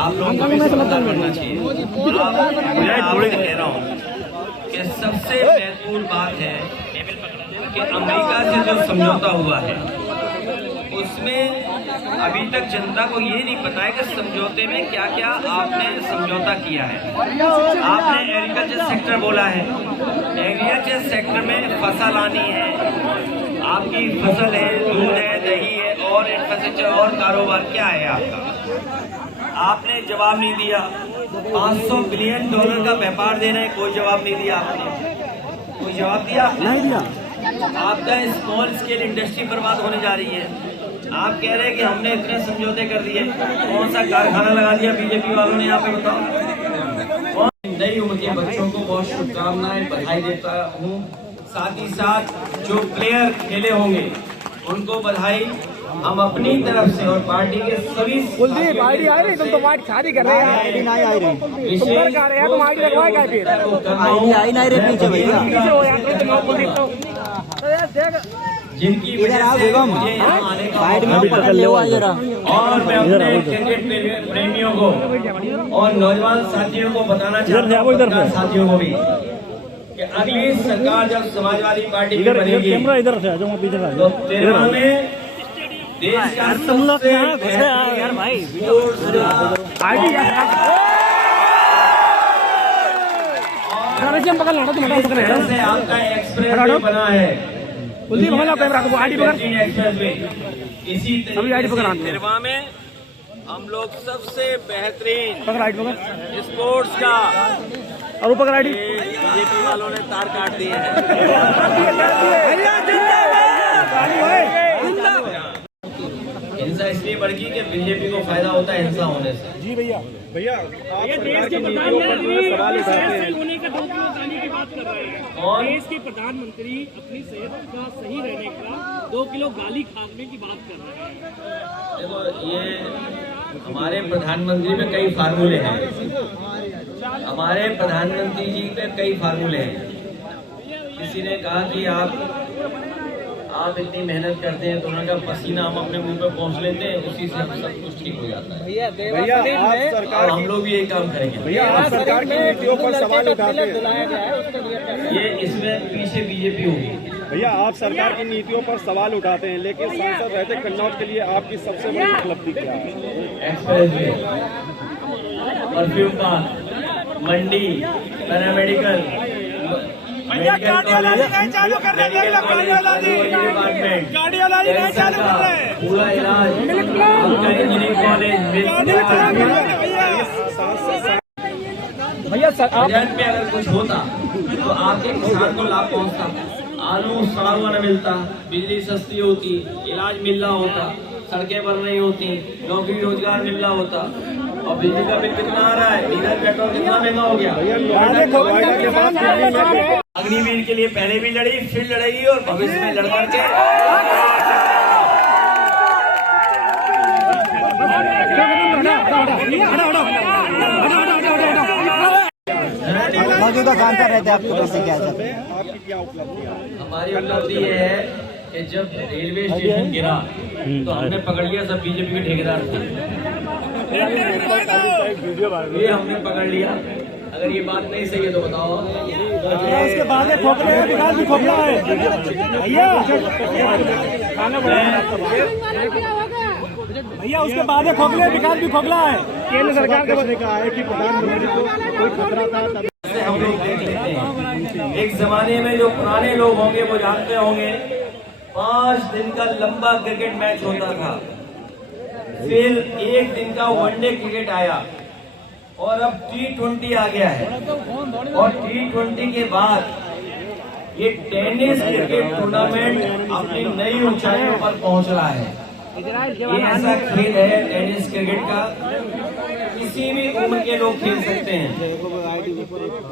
आप लोगों को भी समझदार बनना चाहिए। मैं कह रहा हूँ कि सबसे महत्वपूर्ण बात है कि अमेरिका से जो समझौता हुआ है उसमें अभी तक जनता को ये नहीं पता है कि समझौते में क्या क्या आपने समझौता किया है। आपने एग्रीकल्चर सेक्टर बोला है, एग्रीकल्चर सेक्टर में फसल आनी है, आपकी फसल है, दूध है, दही है और इंफ्रास्ट्रक्चर और कारोबार क्या है आपका, आपने जवाब नहीं दिया। $500 बिलियन का व्यापार दे रहे हैं, कोई जवाब नहीं दिया आपने, कोई जवाब दिया नहीं दिया। आपका स्मॉल स्केल इंडस्ट्री बर्बाद होने जा रही है। आप कह रहे हैं कि हमने इतने समझौते कर दिए, कौन सा कारखाना लगा दिया बीजेपी वालों ने यहाँ पे, बताओ। नई उम्र के बच्चों को बहुत शुभकामनाएं, बधाई देता हूँ। साथ ही साथ जो प्लेयर खेले होंगे उनको बधाई हम अपनी तरफ से और पार्टी के सभी। कुलदीप आईडी आ रही, तुम तो पार्टी शादी कर रहे हैं, आईडी नहीं आ रही, तुम कर रहे हैं, तुम आईडी लगवाए क्या फिर? आईडी आई नहीं रही पीछे भैया, पीछे हो यार तुम कुलदीप तो जिनकी वजह से मुझे यहाँ आने का और मैं अपने क्रिकेट प्रेमियों को और नौजवान साथियों को बताना चाहता हूँ, साथियों को भी, कि अगली सरकार जब समाजवादी पार्टी की बनेगी तो तेरह में देश का सबसे आपका एक्सप्रेस बना है, इसी निर्वा में हम लोग सबसे बेहतरीन स्पोर्ट्स का और ऊपर बीजेपी वालों ने तार काट दिए हैं। हिंसा इसलिए बढ़ गई कि बीजेपी को फायदा होता है हिंसा होने से। जी भैया, देश के प्रधानमंत्री होने का 2 किलो खाने की बात कर रहे हैं और देश के प्रधानमंत्री अपनी सेहत का सही रहने का 2 किलो गाली खाने की बात कर रहे हैं। देखो, ये हमारे प्रधानमंत्री में कई फार्मूले हैं, हमारे प्रधानमंत्री जी पे कई फार्मूले हैं। किसी ने कहा कि आप इतनी मेहनत करते हैं तो उन्होंने कहा पसीना हम अपने मुंह पे पहुंच लेते हैं, उसी से हम सब कुछ ठीक हो जाता है। भैया हम लोग भी यही काम करेंगे। भैया आप सरकार की नीतियों पर सवाल उठाते हैं, ये इसमें पीछे बीजेपी होगी। भैया आप सरकार की नीतियों पर सवाल उठाते हैं, लेकिन सांसद रहते कन्नौज के लिए आपकी सबसे बड़ी उपलब्धि क्या है? एक्सप्रेसवे, परफ्यूम पार्क, मंडी, पैरामेडिकल, पूरा इलाज, इंजीनियरिंग कॉलेज, भैया बजट में अगर कुछ होता तो आपके किसान को लाभ पहुंचता, आलू सड़ा हुआ न मिलता, बिजली सस्ती होती, इलाज मिल रहा होता, सड़कें बन रही होती, नौकरी रोजगार मिल रहा होता। और बिजली का बिल कितना आ रहा है, डीजल पेट्रोल कितना महंगा हो गया। अग्निवीर के लिए पहले भी लड़ी, फिर लड़ेगी और भविष्य में लड़ करके मौजूदा सांसद रहते आपको कैसे क्या आपकी क्या उपलब्धि है? हमारी उपलब्धि ये है कि जब रेलवे स्टेशन गिरा तो हमने पकड़ लिया, सब बीजेपी के ठेकेदार थे, ये हमने पकड़ लिया। अगर ये बात नहीं सही है तो बताओ। उसके बाद में खोखला है, विकास भी खोखला है भैया, उसके बाद में खोखले विकास भी खोखला है। केंद्र सरकार ने कहा है कि प्रधानमंत्री को कोई खतरा था, हम लोग देख लेते हैं। एक जमाने में जो पुराने लोग होंगे वो जानते होंगे, 5 दिन का लंबा क्रिकेट मैच होता था, फिर 1 दिन का वनडे क्रिकेट आया और अब T20 आ गया है। और T20 के बाद ये टेनिस क्रिकेट टूर्नामेंट अपनी नई ऊंचाइयों पर पहुंच रहा है। ये ऐसा खेल है टेनिस क्रिकेट का, किसी भी उम्र के लोग खेल सकते हैं,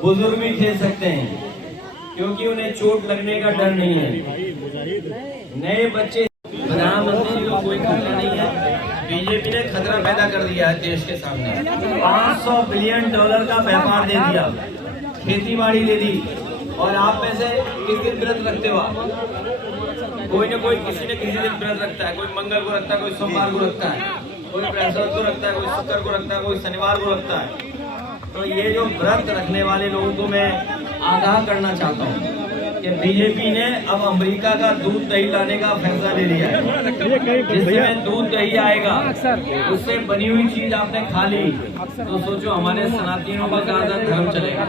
बुजुर्ग भी खेल सकते हैं, क्योंकि उन्हें चोट लगने का डर नहीं है। नए बच्चे, प्रधानमंत्री को कोई खतरा नहीं है, बीजेपी ने खतरा पैदा कर दिया है देश के सामने। $500 बिलियन का व्यापार दे दिया, खेती बाड़ी दे दी, और आप में से किस दिन व्रत रखते हो? कोई न कोई किसी न किसी दिन व्रत रखता है, कोई मंगल को रखता है, कोई सोमवार को रखता है। कोई बृहस्पति को रखता है, कोई शुक्र को रखता है, कोई शनिवार को रखता है। तो ये जो व्रत रखने वाले लोगों को मैं आगाह करना चाहता हूँ कि बीजेपी ने अब अमेरिका का दूध दही लाने का फैसला ले लिया है। जिसमें दूध दही आएगा उससे बनी हुई चीज आपने खा ली तो सोचो हमारे सनातनियों का ज्यादा धर्म चलेगा।